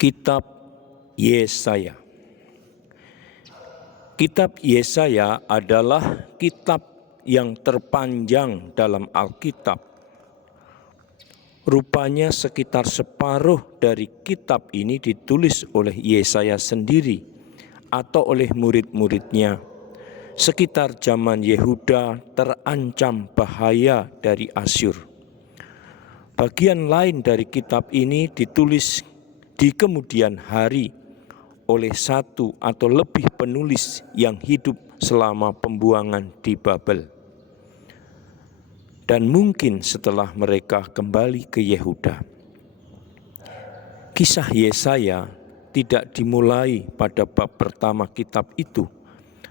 Kitab Yesaya. Kitab Yesaya adalah kitab yang terpanjang dalam Alkitab. Rupanya sekitar separuh dari kitab ini ditulis oleh Yesaya sendiri atau oleh murid-muridnya. Sekitar zaman Yehuda terancam bahaya dari Asyur. Bagian lain dari kitab ini ditulis di kemudian hari oleh satu atau lebih penulis yang hidup selama pembuangan di Babel. Dan mungkin setelah mereka kembali ke Yehuda. Kisah Yesaya tidak dimulai pada bab pertama kitab itu,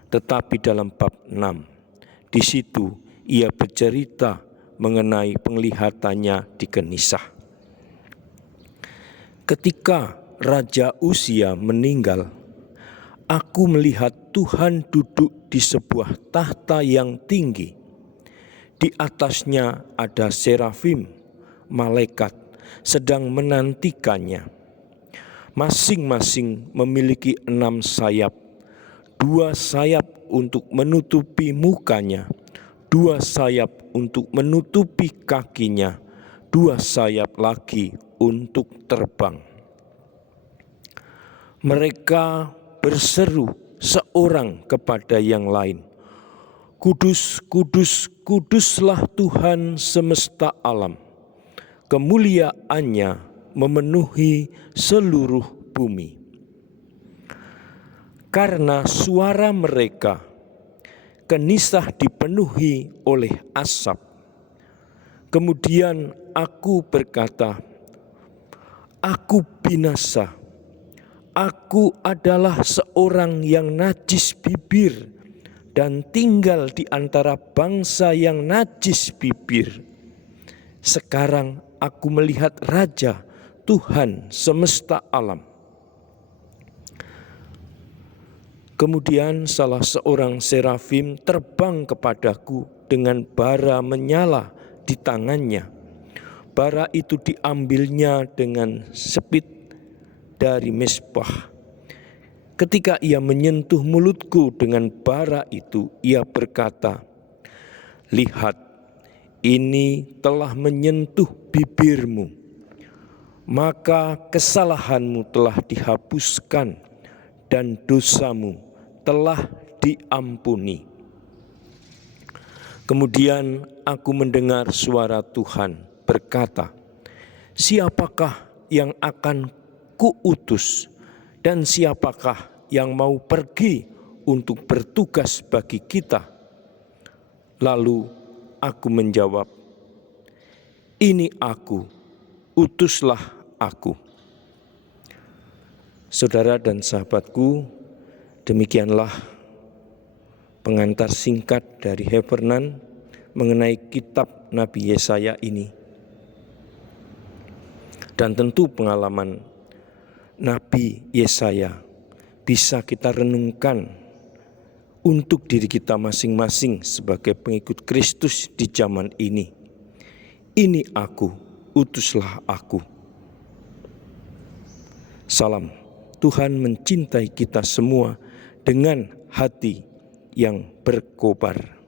tetapi dalam bab 6. Di situ ia bercerita mengenai penglihatannya di Kenisah. Ketika Raja Uzia meninggal, aku melihat Tuhan duduk di sebuah tahta yang tinggi. Di atasnya ada serafim, malaikat, sedang menantikannya. Masing-masing memiliki 6 sayap. 2 sayap untuk menutupi mukanya, 2 sayap untuk menutupi kakinya, 2 sayap lagi untuk terbang. Mereka berseru seorang kepada yang lain, "Kudus, kudus, kuduslah Tuhan semesta alam. Kemuliaannya memenuhi seluruh bumi." Karena suara mereka, Kenisah dipenuhi oleh asap. Kemudian aku berkata, "Aku binasa. Aku adalah seorang yang najis bibir dan tinggal di antara bangsa yang najis bibir. Sekarang aku melihat Raja Tuhan semesta alam." Kemudian salah seorang serafim terbang kepadaku dengan bara menyala di tangannya. Bara itu diambilnya dengan sepit dari mezbah. Ketika ia menyentuh mulutku dengan bara itu, ia berkata, "Lihat, ini telah menyentuh bibirmu, maka kesalahanmu telah dihapuskan dan dosamu telah diampuni." Kemudian aku mendengar suara Tuhan berkata, "Siapakah yang akan kuutus dan siapakah yang mau pergi untuk bertugas bagi kita?" Lalu aku menjawab, "Ini aku, utuslah aku." Saudara dan sahabatku, demikianlah pengantar singkat dari Heffernan mengenai kitab Nabi Yesaya ini. Dan tentu pengalaman Nabi Yesaya bisa kita renungkan untuk diri kita masing-masing sebagai pengikut Kristus di zaman ini. Ini aku, utuslah aku. Salam. Tuhan mencintai kita semua dengan hati yang berkobar.